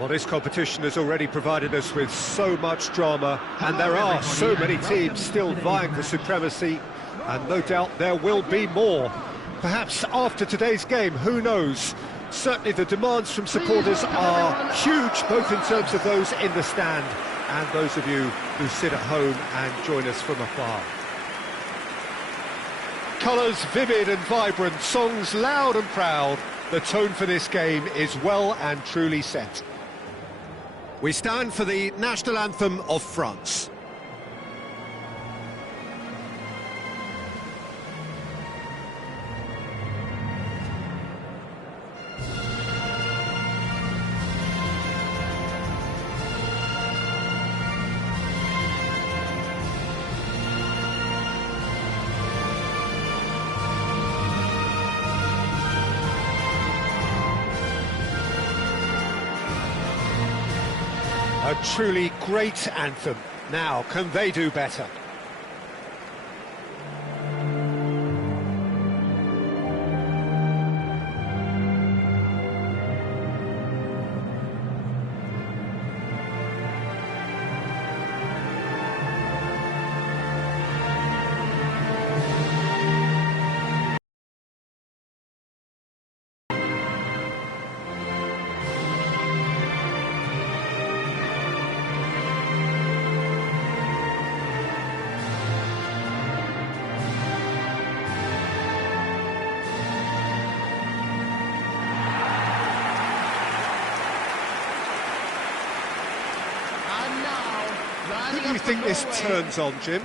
Well, this competition has already provided us with so much drama, and there are so many teams still vying for supremacy, and no doubt there will be more. Perhaps after today's game, who knows? Certainly the demands from supporters are huge, both in terms of those in the stand and those of you who sit at home and join us from afar. Colours vivid and vibrant, songs loud and proud. The tone for this game is well and truly set. We stand for the national anthem of France. A truly great anthem. Now, can they do better? Who do you think this turns on, Jim?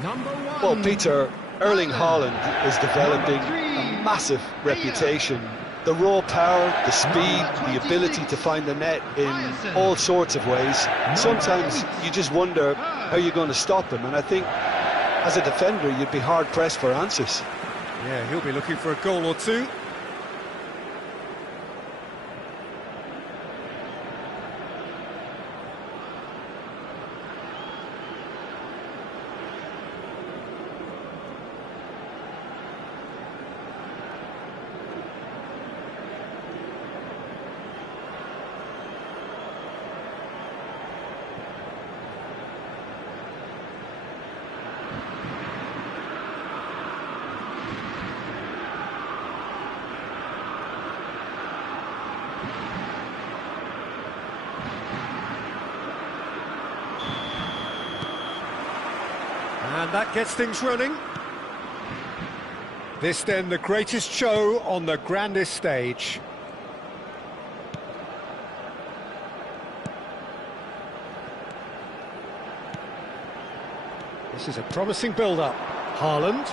Well, Peter, Erling Haaland is developing a massive reputation. The raw power, the speed, the ability to find the net in all sorts of ways. Sometimes you just wonder how you're going to stop him, and I think as a defender you'd be hard-pressed for answers. Yeah, he'll be looking for a goal or two. And that gets things running. This then the greatest show on the grandest stage. This is a promising build-up. Haaland.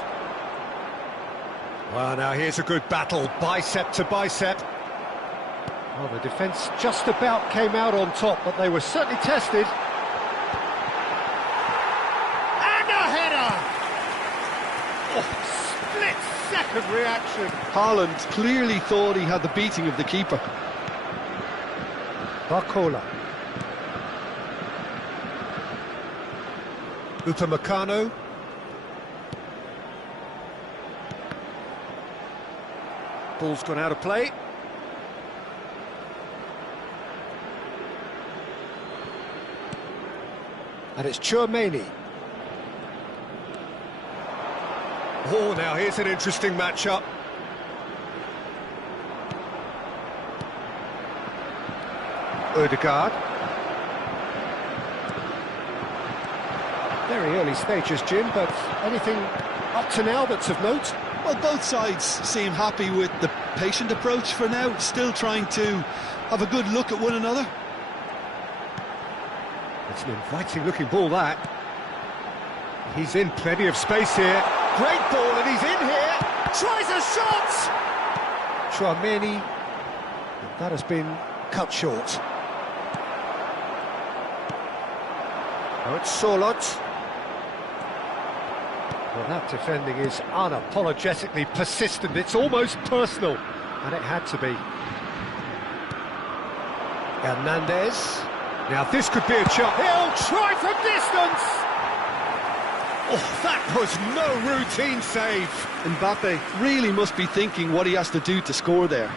Well, now here's a good battle, bicep to bicep. Well, the defence just about came out on top, but they were certainly tested. Split-second reaction. Haaland clearly thought he had the beating of the keeper. Barcola. Upamecano. Ball's gone out of play. And it's Tchouaméni. Oh, now here's an interesting matchup. Odegaard. Very early stages, Jim, but anything up to now that's of note? Well, both sides seem happy with the patient approach for now, still trying to have a good look at one another. It's an inviting-looking ball, that. He's in plenty of space here. Great ball, and he's in here. Tries a shot! Tchouaméni. That has been cut short. Oh, it's Solot. Well, that defending is unapologetically persistent. It's almost personal, and it had to be. Hernandez. Now, this could be a chance. He'll try from distance! Oh, that was no routine save. Mbappe really must be thinking what he has to do to score there.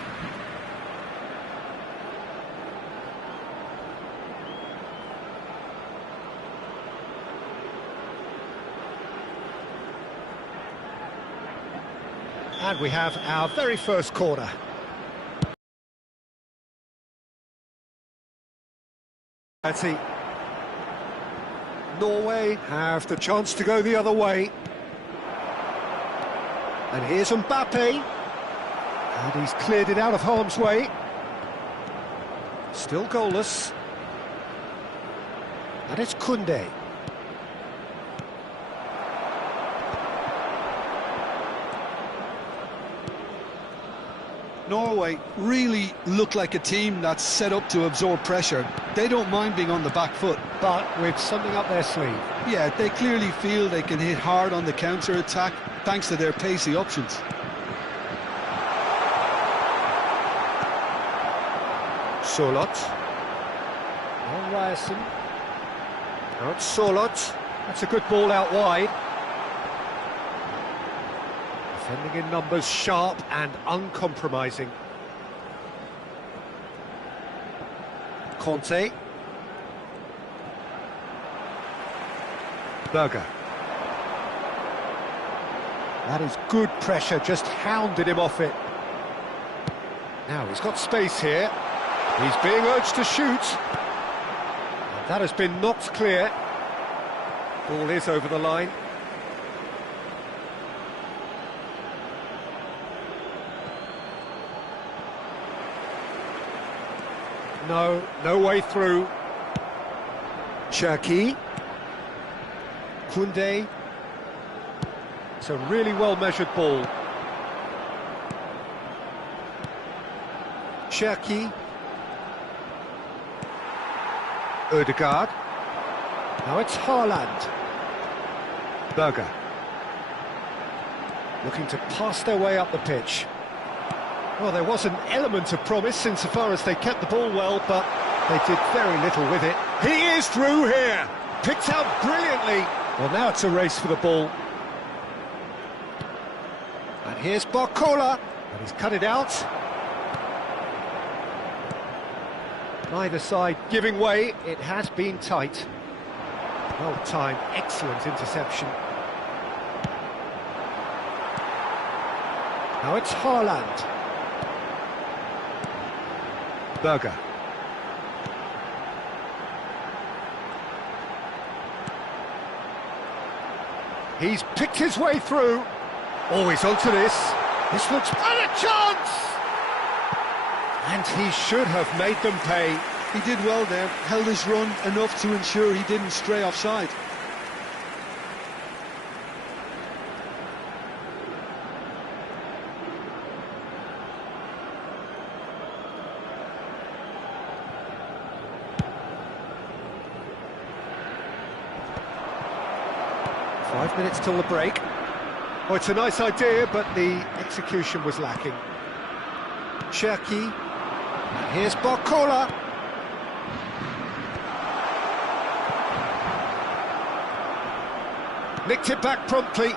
And we have our very first corner. Let's see. Norway have the chance to go the other way. And here's Mbappe. And he's cleared it out of harm's way. Still goalless. And it's Koundé. Norway really look like a team that's set up to absorb pressure. They don't mind being on the back foot. But with something up their sleeve. Yeah, they clearly feel they can hit hard on the counter-attack thanks to their pacey options. Solot. On Ryerson. Now it's Solot. That's a good ball out wide. Defending in numbers, sharp and uncompromising. Conte. Berger. That is good pressure, just hounded him off it. Now he's got space here. He's being urged to shoot. And that has been knocked clear. Ball is over the line. No way through. Cherki. Koundé. It's a really well-measured ball. Cherki. Ødegaard. Now it's Haaland. Berger. Looking to pass their way up the pitch. Well, there was an element of promise insofar as they kept the ball well, but they did very little with it. He is through here! Picked out brilliantly! Well, now it's a race for the ball. And here's Barcola, and he's cut it out. Neither side giving way, it has been tight. Well timed, excellent interception. Now it's Haaland. Berger. He's picked his way through. Oh, he's onto this. This looks... And a chance! And he should have made them pay. He did well there, held his run enough to ensure he didn't stray offside. Five minutes till the break. Oh, it's a nice idea, but the execution was lacking. Cherki. Here's Barcola. Nicked it back promptly.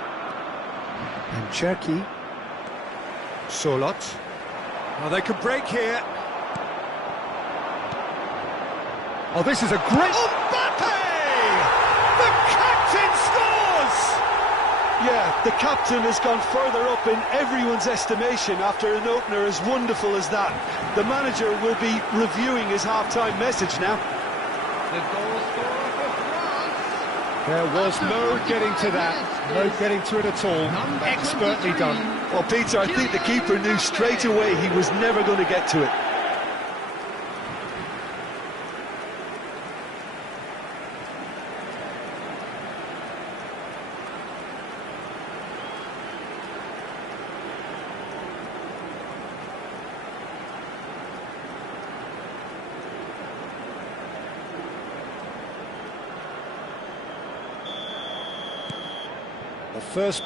And Cherki. Solot. Oh, they could break here. Oh, this is a great... Mbappe! The captain scores! Yeah, the captain has gone further up in everyone's estimation after an opener as wonderful as that. The manager will be reviewing his half-time message now. The goal scorer for France. There was no getting to that, no getting to it at all. Expertly done. Well, Peter, I think the keeper knew straight away he was never going to get to it. The first,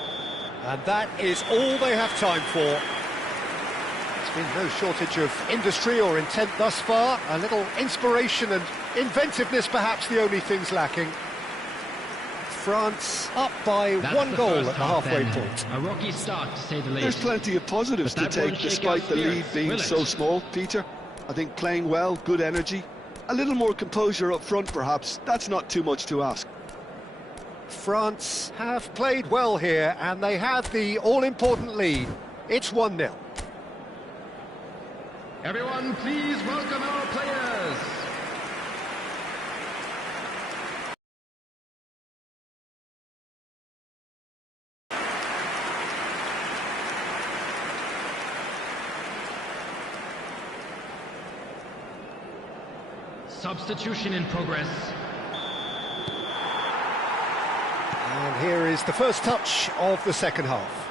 and that is all they have time for. There's been no shortage of industry or intent thus far. A little inspiration and inventiveness, perhaps the only things lacking. France up by one goal at the halfway point. A rocky start, to say the least. There's plenty of positives to take despite the lead being so small, Peter. I think playing well, good energy. A little more composure up front, perhaps. That's not too much to ask. France have played well here, and they have the all-important lead. It's 1-0. Everyone, please welcome our players. Substitution in progress. And here is the first touch of the second half.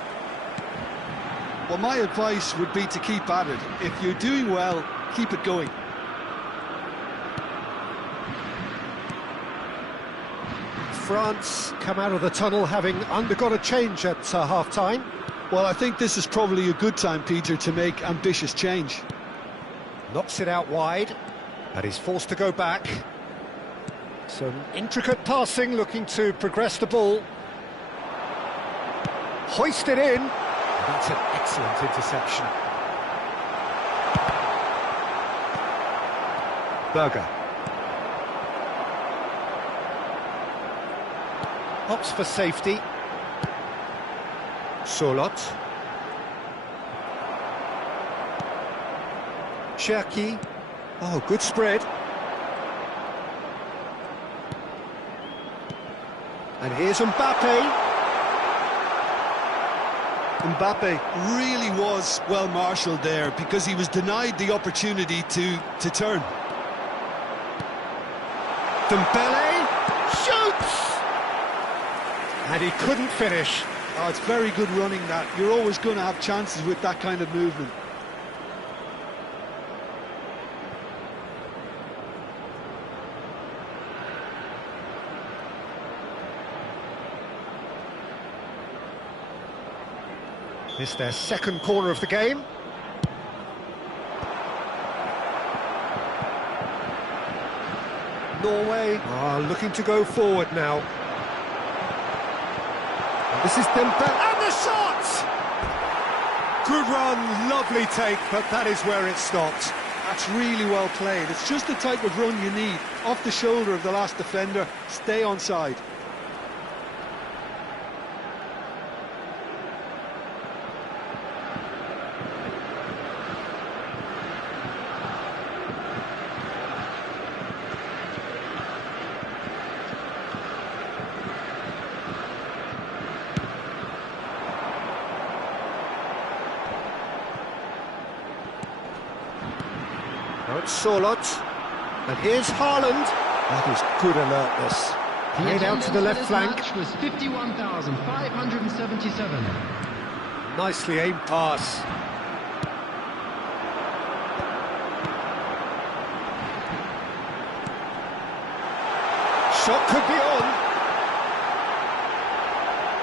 Well, my advice would be to keep at it. If you're doing well, keep it going. France come out of the tunnel having undergone a change at half-time. Well, I think this is probably a good time, Peter, to make ambitious change. Knocks it out wide, and he's forced to go back. Some intricate passing, looking to progress the ball. Hoisted in. That's an excellent interception. Berger. Opts for safety. Solot. Cherki. Oh, good spread. And here's Mbappe. Mbappe really was well marshalled there because he was denied the opportunity to turn. Dembele shoots! And he couldn't finish. Oh, it's very good running that. You're always going to have chances with that kind of movement. It's their second corner of the game. Norway are looking to go forward now. And this is Dembele, and the shot! Good run, lovely take, but that is where it stopped. That's really well played. It's just the type of run you need. Off the shoulder of the last defender, stay onside. Now it's Solot, and here's Haaland. That is good alertness. Played out to the left flank. Match was 51,577. Nicely aimed pass. Shot could be on.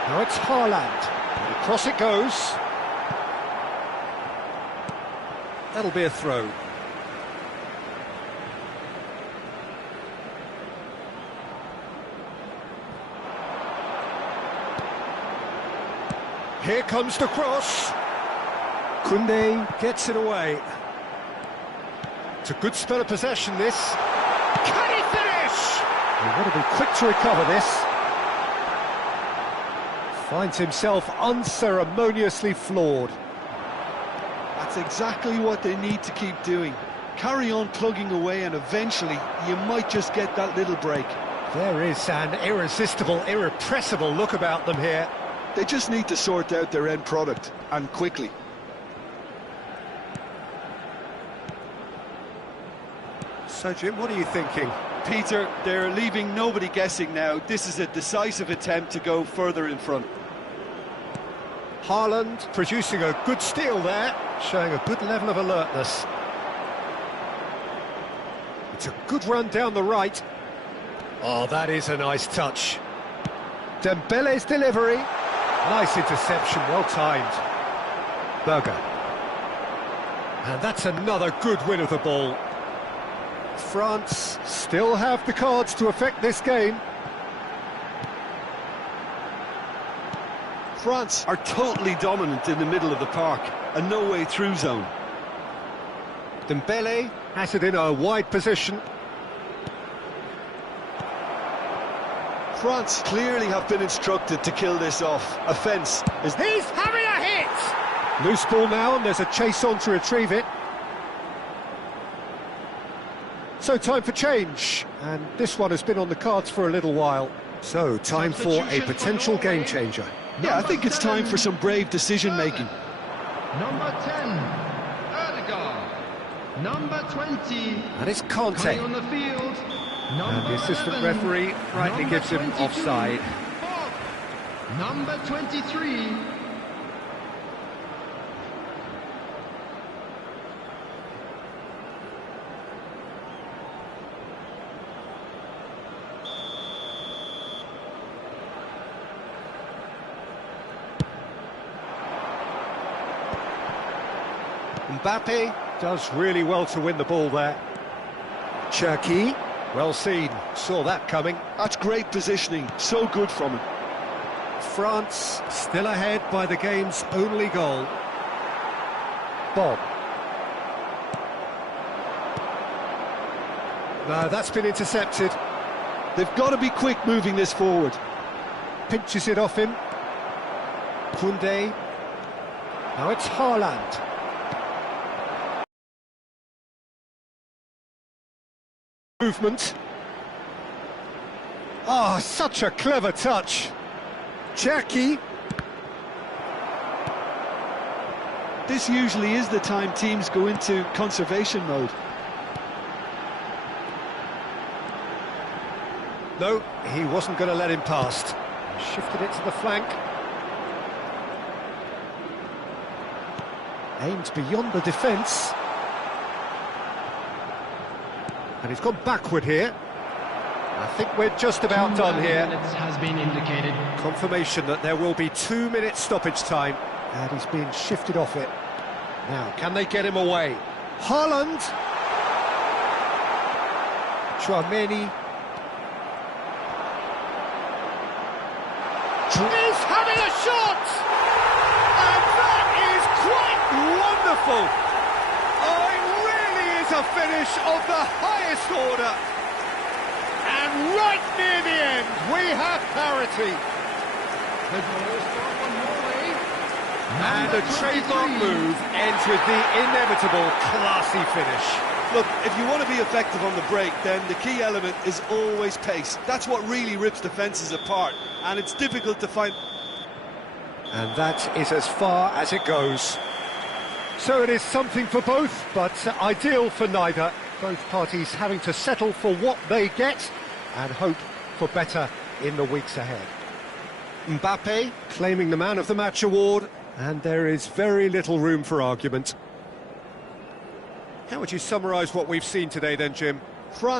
Now it's Haaland. And across it goes. That'll be a throw. Here comes the cross. Koundé gets it away. It's a good spell of possession, this. Can he finish? He's got to be quick to recover this. Finds himself unceremoniously floored. That's exactly what they need to keep doing. Carry on plugging away and eventually you might just get that little break. There is an irresistible, irrepressible look about them here. They just need to sort out their end product, and quickly. So, Jim, what are you thinking? Peter, they're leaving nobody guessing now. This is a decisive attempt to go further in front. Haaland producing a good steal there, showing a good level of alertness. It's a good run down the right. Oh, that is a nice touch. Dembele's delivery. Nice interception, well timed. Berger. And that's another good win of the ball. France still have the cards to affect this game. France are totally dominant in the middle of the park, a no-way through zone. Dembele has it in a wide position. France clearly have been instructed to kill this off. Offence is... He's having a hit! Loose ball now, and there's a chase on to retrieve it. So time for change, and this one has been on the cards for a little while. So time for a potential game changer. Yeah, I think it's time for some brave decision-making. Number 10, Erling. Number 20, And it's Conte. coming on the field. And the assistant 11, referee rightly number gives him 22, offside. Number 23. Mbappe does really well to win the ball there. Cherki, well seen, saw that coming. That's great positioning, so good from him. France still ahead by the game's only goal. Bob. No, that's been intercepted. They've got to be quick moving this forward. Pinches it off him. Koundé. Now it's Haaland. Movement. Oh, such a clever touch. Cherki. This usually is the time teams go into conservation mode. No, he wasn't going to let him past. Shifted it to the flank. Aimed beyond the defence. And he's gone backward here. I think we're just about done here. 2 minutes has been indicated. Confirmation that there will be 2 minutes stoppage time. And he's being shifted off it. Now, can they get him away? Haaland! Chouameni. He's having a shot! And that is quite wonderful! Oh, it really is a finish of the highest order! And right near the end, we have parity. The goal scored for Norway. And a trademark move ends with the inevitable classy finish. Look, if you want to be effective on the break, then the key element is always pace. That's what really rips defences apart, and it's difficult to find. And that is as far as it goes. So it is something for both, but ideal for neither. Both parties having to settle for what they get and hope for better in the weeks ahead. Mbappe claiming the Man of the Match award, and there is very little room for argument. How would you summarise what we've seen today then, Jim? France